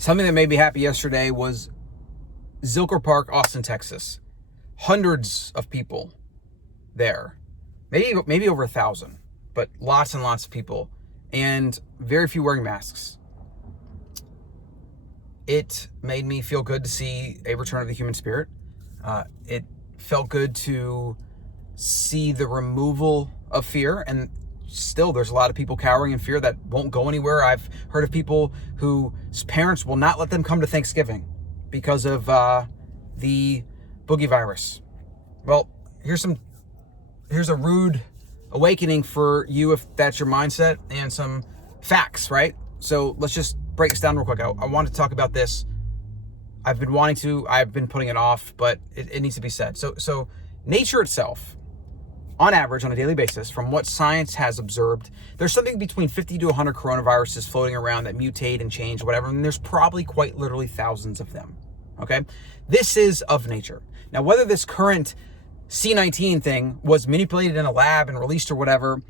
Something that made me happy yesterday was Zilker Park, Austin, Texas. Hundreds of people there. Maybe over 1,000, but lots and lots of people, and very few wearing masks. It made me feel good to see a return of the human spirit. It felt good to see the removal of fear, and still there's a lot of people cowering in fear that won't go anywhere. I've heard of people whose parents will not let them come to Thanksgiving because of the boogie virus. Well, here's a rude awakening for you if that's your mindset, and some facts, right? So let's just break this down real quick. I want to talk about this. I've been putting it off, but it needs to be said. So nature itself, on average, on a daily basis, from what science has observed, there's something between 50 to 100 coronaviruses floating around that mutate and change, whatever, and there's probably quite literally thousands of them, okay? This is of nature. Now, whether this current C19 thing was manipulated in a lab and released or whatever,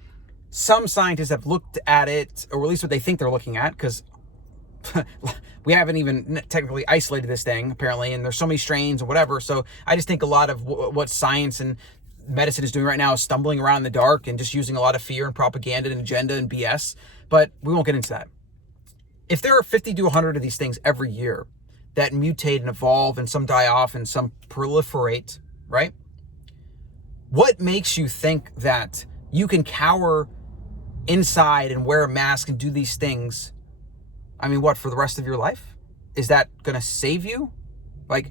some scientists have looked at it, or at least what they think they're looking at, because we haven't even technically isolated this thing, apparently, and there's so many strains or whatever. So I just think a lot of what science and medicine is doing right now is stumbling around in the dark and just using a lot of fear and propaganda and agenda and BS, but we won't get into that. If there are 50 to 100 of these things every year that mutate and evolve, and some die off and some proliferate, right? What makes you think that you can cower inside and wear a mask and do these things? I mean, what, for the rest of your life? Is that going to save you? Like,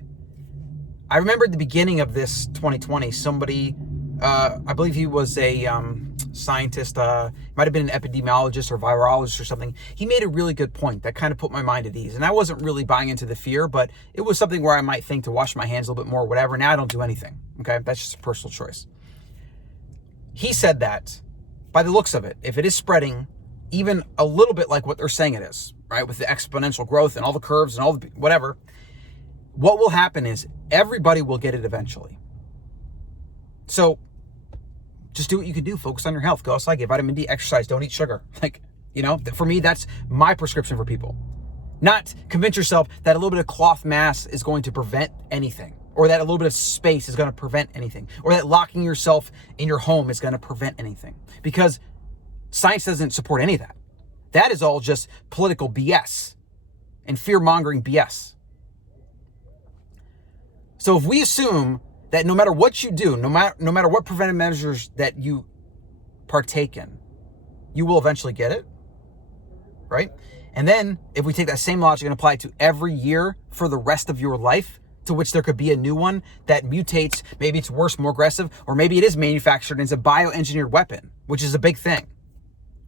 I remember at the beginning of this 2020, somebody, I believe he was a scientist, might have been an epidemiologist or virologist or something. He made a really good point that kind of put my mind at ease. And I wasn't really buying into the fear, but it was something where I might think to wash my hands a little bit more, whatever. Now I don't do anything, okay? That's just a personal choice. He said that, by the looks of it, if it is spreading even a little bit like what they're saying it is, right, with the exponential growth and all the curves and all the whatever, what will happen is everybody will get it eventually. So just do what you can do. Focus on your health. Go outside, get vitamin D, exercise, don't eat sugar. Like, you know, for me, that's my prescription for people. Not convince yourself that a little bit of cloth mass is going to prevent anything, or that a little bit of space is going to prevent anything, or that locking yourself in your home is going to prevent anything, because science doesn't support any of that. That is all just political BS and fear-mongering BS. So if we assume that no matter what you do, no matter what preventive measures that you partake in, you will eventually get it, right? And then if we take that same logic and apply it to every year for the rest of your life, to which there could be a new one that mutates, maybe it's worse, more aggressive, or maybe it is manufactured and it's a bioengineered weapon, which is a big thing,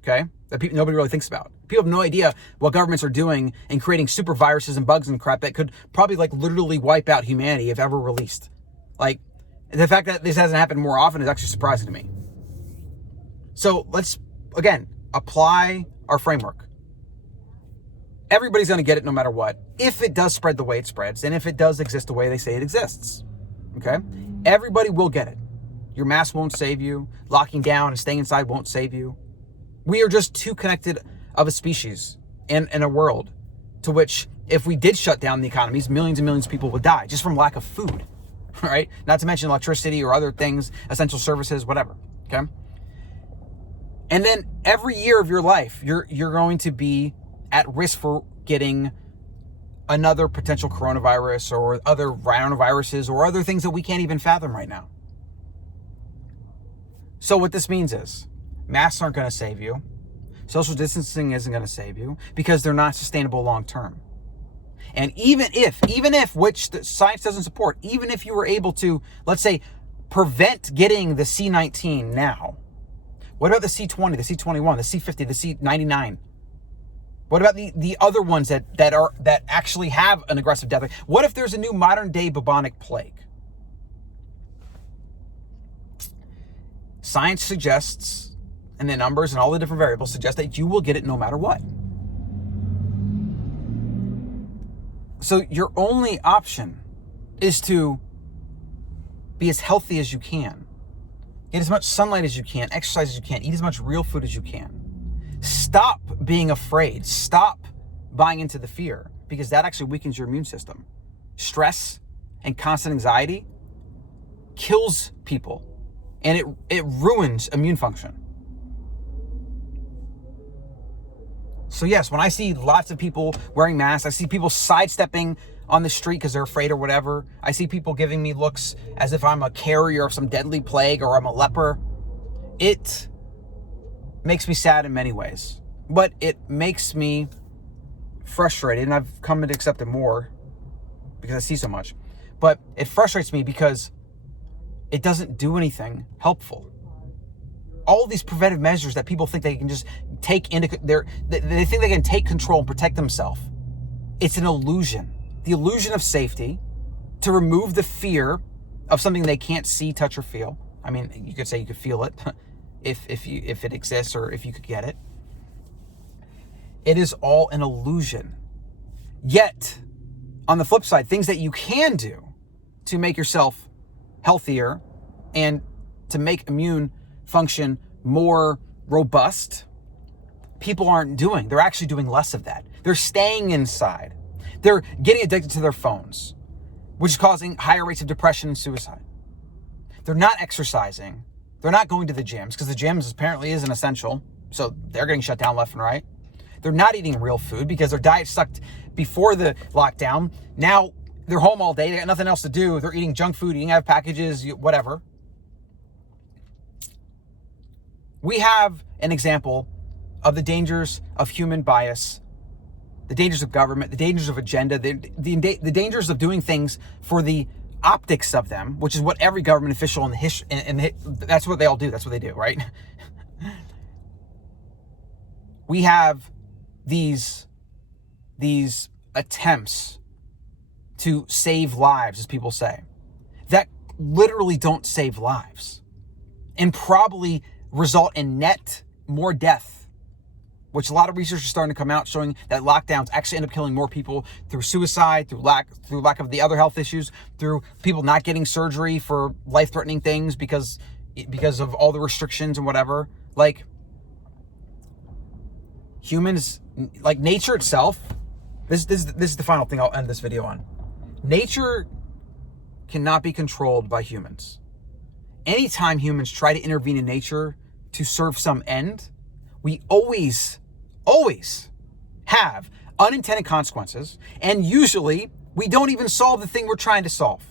okay? That nobody really thinks about. People have no idea what governments are doing and creating super viruses and bugs and crap that could probably like literally wipe out humanity if ever released. Like, the fact that this hasn't happened more often is actually surprising to me. So let's, again, apply our framework. Everybody's going to get it no matter what, if it does spread the way it spreads, and if it does exist the way they say it exists, okay? Everybody will get it. Your mask won't save you. Locking down and staying inside won't save you. We are just too connected of a species and a world to which, if we did shut down the economies, millions and millions of people would die just from lack of food, right? Not to mention electricity or other things, essential services, whatever, okay? And then every year of your life, you're going to be at risk for getting another potential coronavirus or other rhinoviruses or other things that we can't even fathom right now. So what this means is masks aren't going to save you. Social distancing isn't going to save you because they're not sustainable long term. And even if, which the science doesn't support, even if you were able to, let's say, prevent getting the C19 now, what about the C20, the C21, the C50, the C99? What about the other ones that actually have an aggressive death rate? What if there's a new modern day bubonic plague? Science suggests, and the numbers and all the different variables suggest that you will get it no matter what. So your only option is to be as healthy as you can. Get as much sunlight as you can, exercise as you can, eat as much real food as you can. Stop being afraid. Stop buying into the fear. because that actually weakens your immune system. Stress and constant anxiety kills people, and it ruins immune function. So yes, when I see lots of people wearing masks, I see people sidestepping on the street because they're afraid or whatever. I see people giving me looks as if I'm a carrier of some deadly plague or I'm a leper. It makes me sad in many ways, but it makes me frustrated, and I've come to accept it more because I see so much. But it frustrates me because it doesn't do anything helpful. All these preventive measures that people think they can just take into they think they can take control and protect themselves. It's an illusion. The illusion of safety, to remove the fear of something they can't see, touch, or feel. I mean, you could say you could feel it if it exists, or if you could get it. It is all an illusion. Yet, on the flip side, things that you can do to make yourself healthier and to make immune function more robust, people aren't doing. They're actually doing less of that. They're staying inside. They're getting addicted to their phones, which is causing higher rates of depression and suicide. They're not exercising. They're not going to the gyms, because the gyms apparently isn't essential. So they're getting shut down left and right. They're not eating real food because their diet sucked before the lockdown. Now they're home all day. They got nothing else to do. They're eating junk food, eating out of packages, whatever. We have an example of the dangers of human bias, the dangers of government, the dangers of agenda, the dangers of doing things for the optics of them, which is what every government official in the history, and that's what they all do. That's what they do, right? We have these attempts to save lives, as people say, that literally don't save lives and probably result in net more death, which a lot of research is starting to come out showing that lockdowns actually end up killing more people through suicide, through lack of the other health issues, through people not getting surgery for life-threatening things because of all the restrictions and whatever. Like, humans, like nature itself, this is the final thing I'll end this video on. Nature cannot be controlled by humans. Anytime humans try to intervene in nature to serve some end, we always have unintended consequences, and usually we don't even solve the thing we're trying to solve,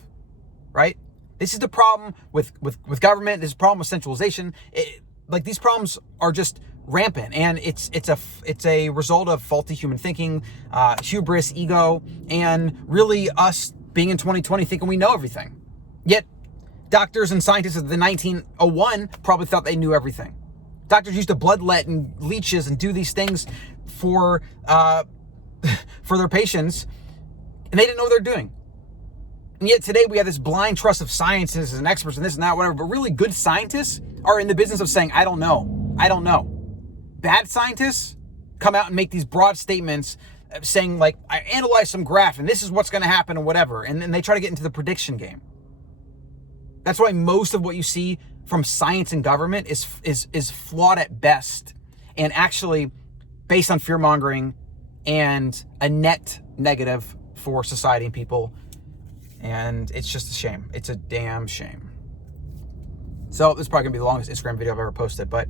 right? This is the problem with government. This is the problem with centralization. Like, these problems are just rampant, and it's a result of faulty human thinking, hubris, ego, and really us being in 2020 thinking we know everything. Yet doctors and scientists of the 1901 probably thought they knew everything. Doctors used to bloodlet and leeches and do these things for their patients, and they didn't know what they're doing. And yet today we have this blind trust of scientists and experts and this and that, whatever. But really good scientists are in the business of saying, I don't know. I don't know. Bad scientists come out and make these broad statements saying, like, I analyzed some graph and this is what's going to happen and whatever. And then they try to get into the prediction game. That's why most of what you see from science and government is flawed at best, and actually based on fear-mongering and a net negative for society and people. And it's just a shame. It's a damn shame. So this is probably going to be the longest Instagram video I've ever posted, but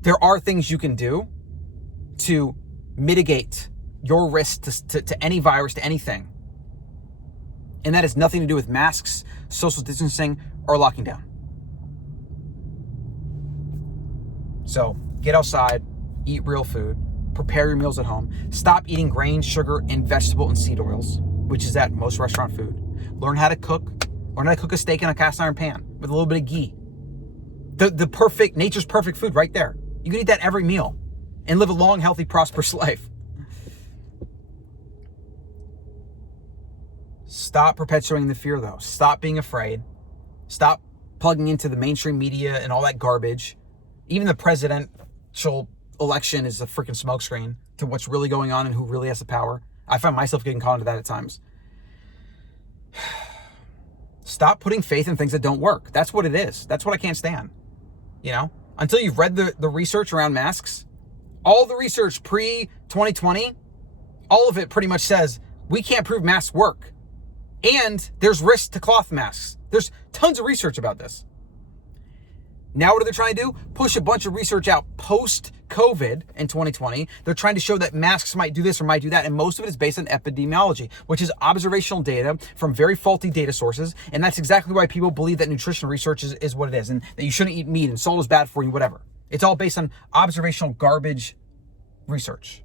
there are things you can do to mitigate your risk to any virus, to anything. And that has nothing to do with masks, social distancing, or locking down. So get outside, eat real food, prepare your meals at home, stop eating grain, sugar, and vegetable and seed oils, which is at most restaurant food. Learn how to cook a steak in a cast iron pan with a little bit of ghee. Nature's perfect food right there. You can eat that every meal and live a long, healthy, prosperous life. Stop perpetuating the fear, though. Stop being afraid. Stop plugging into the mainstream media and all that garbage. Even the presidential election is a freaking smokescreen to what's really going on and who really has the power. I find myself getting caught into that at times. Stop putting faith in things that don't work. That's what it is. That's what I can't stand. You know, until you've read the research around masks, all the research pre-2020 all of it pretty much says we can't prove masks work. And there's risk to cloth masks. There's tons of research about this. Now what are they trying to do? Push a bunch of research out post-COVID in 2020. They're trying to show that masks might do this or might do that. And most of it is based on epidemiology, which is observational data from very faulty data sources. And that's exactly why people believe that nutrition research is what it is, and that you shouldn't eat meat and salt is bad for you, whatever. It's all based on observational garbage research.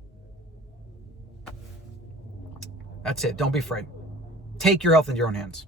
That's it. Don't be afraid. Take your health into your own hands.